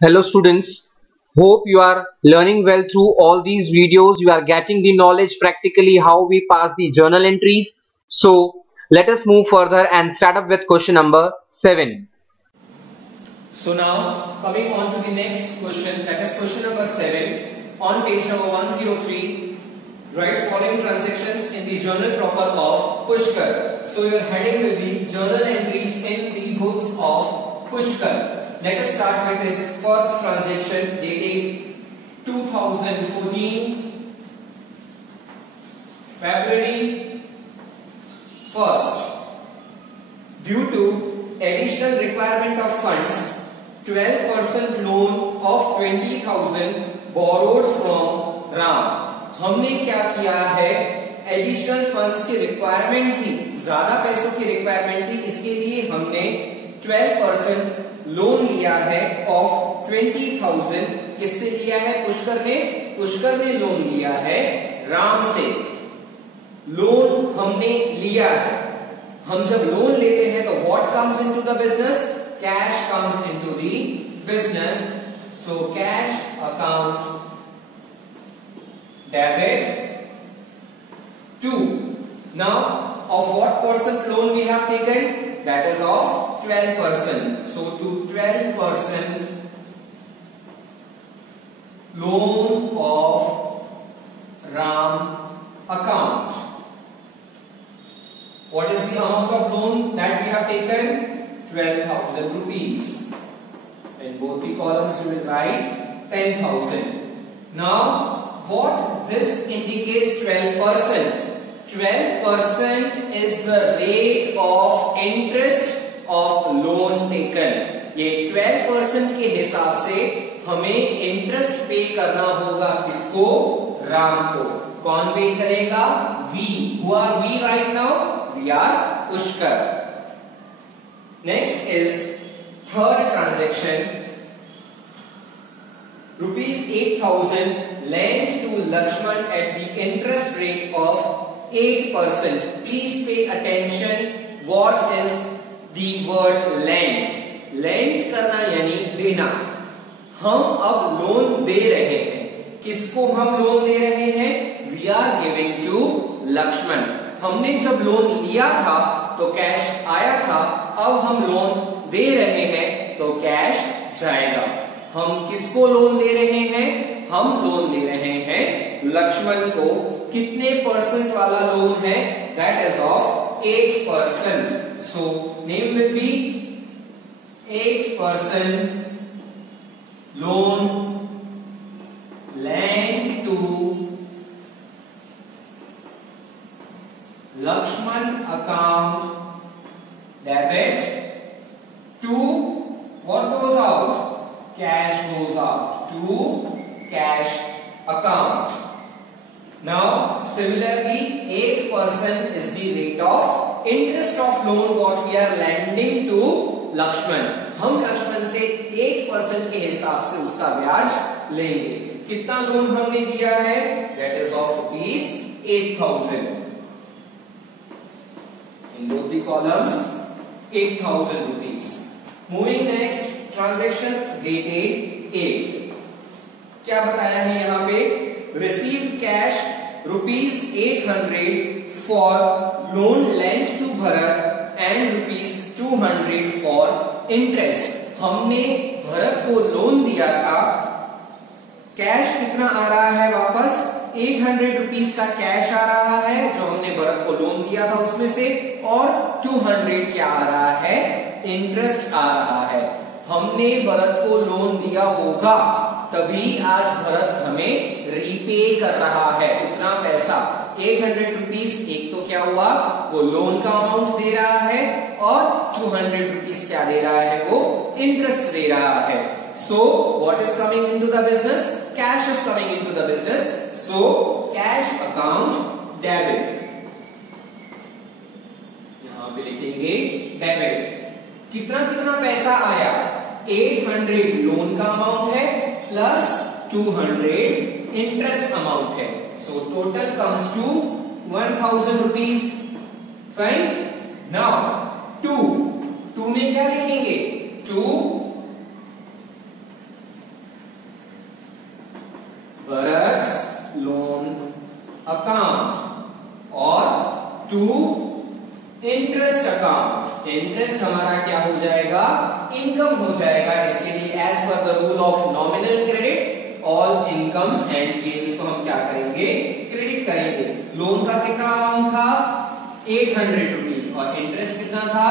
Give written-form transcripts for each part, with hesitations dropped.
Hello students, hope you are learning well through all these videos. You are getting the knowledge practically how we pass the journal entries. So let us move further and start up with question number 7. So now coming on to the next question, that is question number 7 on page number 103. Write following transactions in the journal proper of Pushkar. So your heading will be journal entries in the books of Pushkar. Let us start with its first transaction dating 2014 February 1st. Due to additional requirement of funds, 12% loan of 20,000 borrowed from Ram. हमने क्या किया है, additional funds की रिक्वायरमेंट थी, ज्यादा पैसों की रिक्वायरमेंट थी, इसके लिए हमने 12% लोन लिया है ऑफ 20,000. किससे लिया है? पुष्कर ने. पुष्कर ने लोन लिया है राम से. लोन हमने लिया है. हम जब लोन लेते हैं तो what comes into the business? Cash comes into the business. So cash account debit. 2. Now of what percent loan we have taken? That is of 12%. So to 12% loan of Ram account. What is the amount of loan that we have taken? 12,000 rupees. In both the columns you will write 10,000. Now what this indicates? 12%. 12% is the rate of interest of loan taken. ये 12% के हिसाब से हमें इंटरेस्ट पे करना होगा. किसको? राम को. कौन पे करेगा? We. Who are we right now? We are Pushkar. Next is third transaction. Rupees 8,000 lent to Lakshman at the interest rate of 8%. Please pay attention. What is the word lend? Lend करना यानी देना. हम अब लोन दे रहे हैं. किसको हम लोन दे रहे हैं? We are giving to Lakshman. हमने जब लोन लिया था तो कैश आया था. अब हम लोन दे रहे हैं तो कैश जाएगा. हम किसको लोन दे रहे हैं? हम लोन दे रहे हैं लक्ष्मण को. कितने परसेंट वाला लोन है? That is of 8%. So name will be 8% loan lent to Lakshman account debit. To what goes out? Cash goes out to cash account. Now similarly 8% is the rate of interest of loan what we are lending to Lakshman. हम लक्ष्मण से 8% के हिसाब से उसका ब्याज लेंगे. कितना लोन हमने दिया है? That is of rupees 8,000. In both the columns 8,000 rupees. Moving next, transaction dated 8. क्या बताया है यहां पे? Receive cash rupees 800 for loan lent to Bharat and rupees 200 for interest. हमने भरत को लोन दिया था. कैश कितना आ रहा है वापस? 800 रुपीज का कैश आ रहा है जो हमने भरत को लोन दिया था उसमें से, और 200 क्या आ रहा है? इंटरेस्ट आ रहा है. हमने भरत को लोन दिया होगा तभी आज भरत हमें रीपे कर रहा है उतना पैसा. 800 रुपीज एक तो क्या हुआ? वो लोन का अमाउंट दे रहा है, और 200 रुपीज क्या दे रहा है? वो इंटरेस्ट दे रहा है. So what is coming into the business? Cash is coming into the business. So cash account debit. यहां पे लिखेंगे डेबिट. कितना कितना पैसा आया? 800 लोन का अमाउंट है प्लस 200 इंटरेस्ट अमाउंट है. So total comes to 1,000 rupees. Fine. Now 2 में क्या लिखेंगे? 2 इंटरेस्ट हमारा क्या हो जाएगा, इनकम हो जाएगा। इसके लिए as per the rule of nominal credit all incomes and gains को हम क्या करेंगे, क्रेडिट करेंगे। लोन का कितना अमाउंट था 800 रुपीज और इंटरेस्ट कितना था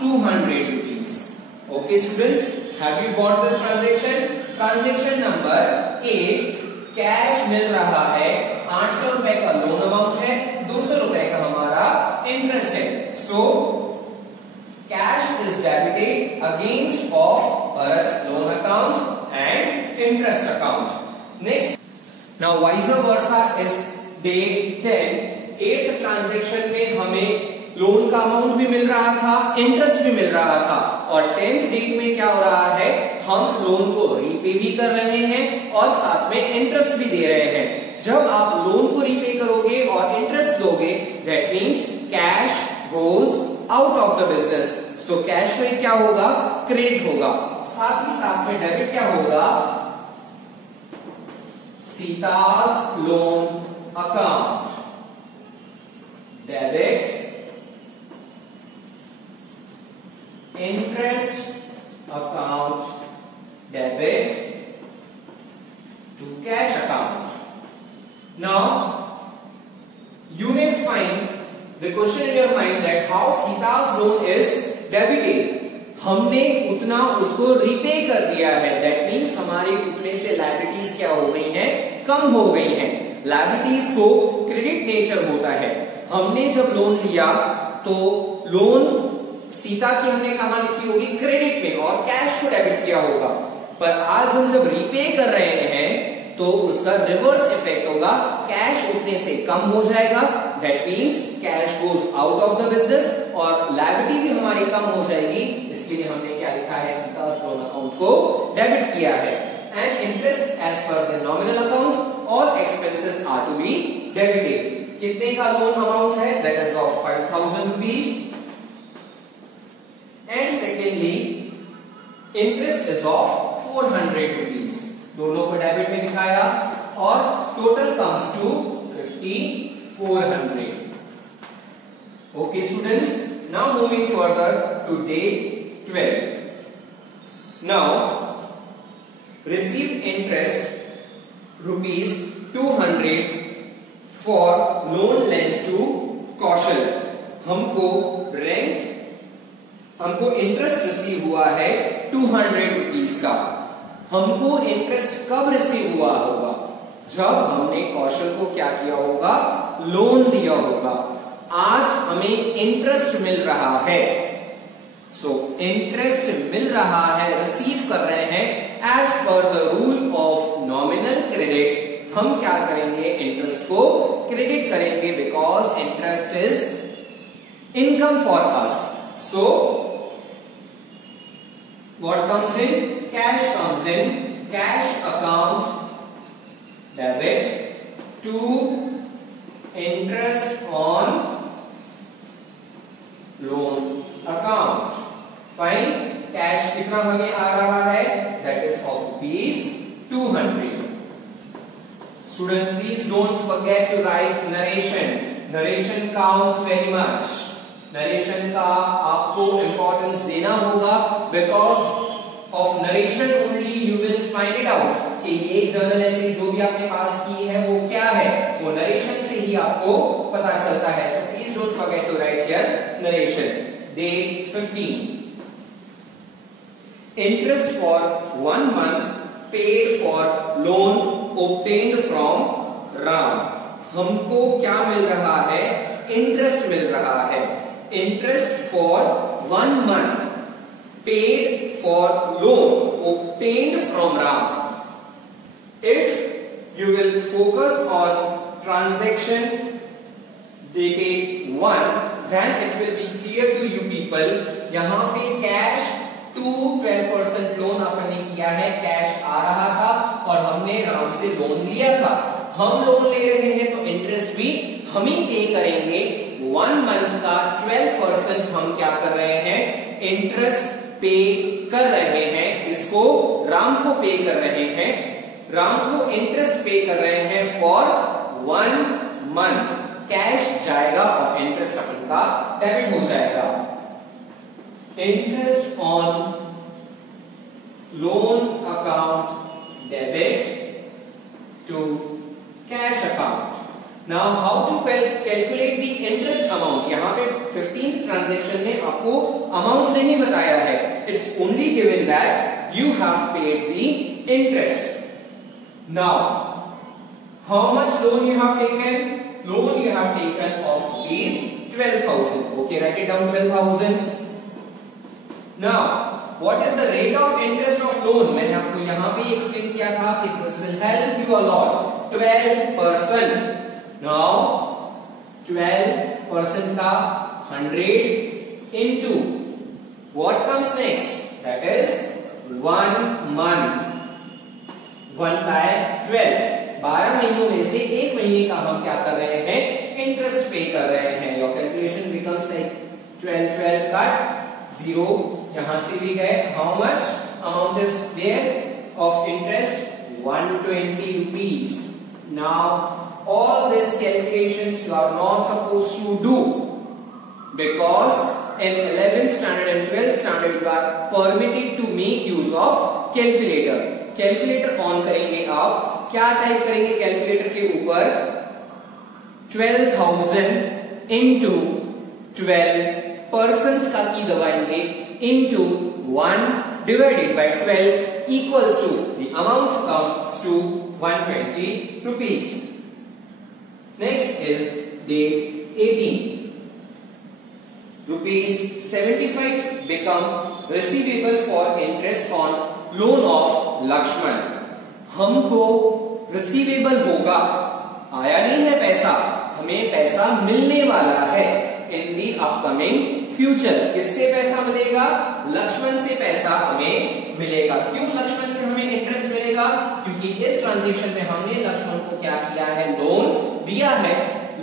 200 rupees. Okay students, have you got this transaction? Transaction number 8, cash मिल रहा है 800 रुपए का लोन अमाउंट है, 200 रुपए का हमारा इंटरेस्ट है। So cash is debited against of Bharat's loan account and interest account. Next, now vice versa is date 10। 8th transaction में हमें लोन का अमाउंट भी मिल रहा था, इंटरेस्ट भी मिल रहा था, और 10th डेट में क्या हो रहा है, हम लोन को रीपे भी कर रहे हैं और साथ में इंटरेस्ट भी दे रहे हैं। जब आप लोन को रीपे करोगे और इंटरेस्ट दोगे, that means cash goes out of the business. So cash में क्या होगा, क्रेडिट होगा। साथ ही साथ में डेबिट क्या होगा, Sita's loan account, debit interest account, debit to cash account. Now you may find the question in your mind that how Sita's loan is debited. हमने उतना उसको रीपे कर दिया है, दैट मीन्स हमारे उतने से लायबिलिटीज क्या हो गई हैं, कम हो गई हैं। लायबिलिटीज को क्रेडिट नेचर होता है। हमने जब लोन लिया तो लोन सीता की हमने कहां लिखी होगी, क्रेडिट में, और कैश को डेबिट किया होगा। पर आज हम जब रीपे कर रहे हैं तो उसका रिवर्स इफेक्ट होगा, कैश उतने से कम हो जाएगा, that means cash goes out of the business और लायबिलिटी भी हमारी कम हो जाएगी। इसके लिए हमने क्या लिखा है, सीता's लोन अकाउंट को डेबिट किया है। And interest as per the nominal account, all expenses are to be debited. कितने का लोन अमाउंट है, that is of 5000 rupees. And secondly, interest is of 400 rupees. दोनों को डेबिट में दिखाया और total comes to 5400. Okay students, now moving further to date 12. Now received interest rupees 200 for loan lent to कौशल। हमको interest receive हुआ है 200 रुपीज का। हमको इंटरेस्ट कब रिसीव हुआ होगा, जब हमने कौशल को क्या किया होगा, लोन दिया होगा। आज हमें इंटरेस्ट मिल रहा है, सो इंटरेस्ट मिल रहा है, रिसीव कर रहे हैं as per the rule of nominal credit. हम क्या करेंगे, इंटरेस्ट को क्रेडिट करेंगे, because interest is income for us. So what comes in, cash comes in, cash account debit to interest on loan account। Fine, cash कितना हमें आ रहा है, that is of rupees 200। Students, please don't forget to write narration. Narration counts very much. Narration का आपको इंपॉर्टेंस देना होगा, because of narration only you will find it out कि ये जर्नल एंट्री जो भी आपने पास की है वो क्या है, वो नरेशन से ही आपको पता चलता है। So please don't forget to write here narration. Date 15, interest for 1 month paid for loan obtained from Ram. हमको क्या मिल रहा है, इंटरेस्ट मिल रहा है। Interest for 1 month paid for loan obtained from Ram. If you will focus on transaction dated 1, then it will be clear to you people। यहाँ पे cash to 12% लोन आपने किया है, कैश आ रहा था और हमने राम से लोन लिया था। हम लोन ले रहे हैं तो इंटरेस्ट भी हम ही पे करेंगे। 1 month का 12% हम क्या कर रहे हैं, इंटरेस्ट पे कर रहे हैं। इसको राम को पे कर रहे हैं, राम को इंटरेस्ट पे कर रहे हैं फॉर 1 month। कैश जाएगा और इंटरेस्ट अपन का डेबिट हो जाएगा। interest on loan account debit to cash account. Now how to calculate the interest amount? यहाँ पे 15th ट्रांजेक्शन में आपको अमाउंट नहीं बताया है. It's only given that you have paid the interest. Now how much loan you have taken? Loan you have taken of rupees 12,000. Okay, write it down, 12,000. Now what is the rate of interest of loan? मैंने आपको यहाँ पे एक्सप्लेन किया था कि this will help you a lot. 12%. Now 12% का 100 into what comes next? That is 1 month. 1/12. 12 महीनों में से एक महीने का हम क्या कर रहे हैं? इंटरेस्ट पे कर रहे हैं. Your calculation becomes like 12 cut 0. यहाँ से भी गए. How much amount is there of interest? 120 rupees. Now all these calculations you are not supposed to do, because in 11th standard and 12th standard you are permitted to make use of calculator. Calculator on करेंगे आप. क्या टाइप करेंगे कैलकुलेटर के ऊपर? 12,000 into 12% का की दबाएंगे into 1 divided by 12 equals to the amount comes to 120 rupees. Next is date 18. Rupees 75 become receivable for interest on loan of Lakshman. हमको रिसीवेबल होगा, आया नहीं है पैसा, हमें पैसा मिलने वाला है इन दी अपकमिंग फ्यूचर. किससे पैसा मिलेगा? लक्ष्मण से पैसा हमें मिलेगा. क्यों लक्ष्मण से हमें इंटरेस्ट मिलेगा? क्योंकि इस ट्रांजेक्शन में हमने लक्ष्मण को क्या किया है? लोन दिया है.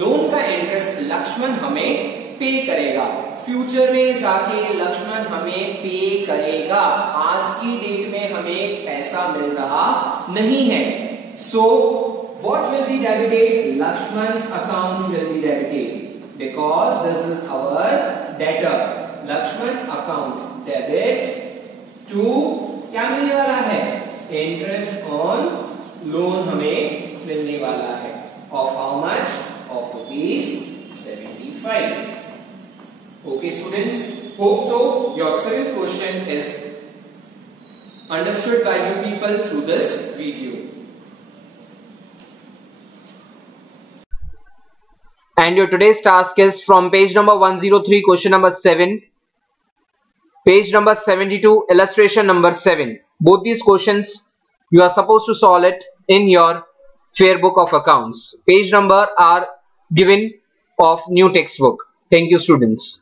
लोन का इंटरेस्ट लक्ष्मण हमें पे करेगा. फ्यूचर में जाके लक्ष्मण हमें पे करेगा. आज की डेट में हमें पैसा मिल रहा नहीं है. सो what will be debited? Lakshman's account will be debited because this is our debtor. Lakshman account debit to क्या मिलने वाला है? Interest on loan हमें मिलने वाला है. Of how much? Of rupees 75. Okay students, hope so your 7th question is understood by you people through this video. And your today's task is from page number 103, question number 7, page number 72, illustration number 7. Both these questions you are supposed to solve it in your fair book of accounts. Page number are given of new textbook. Thank you students.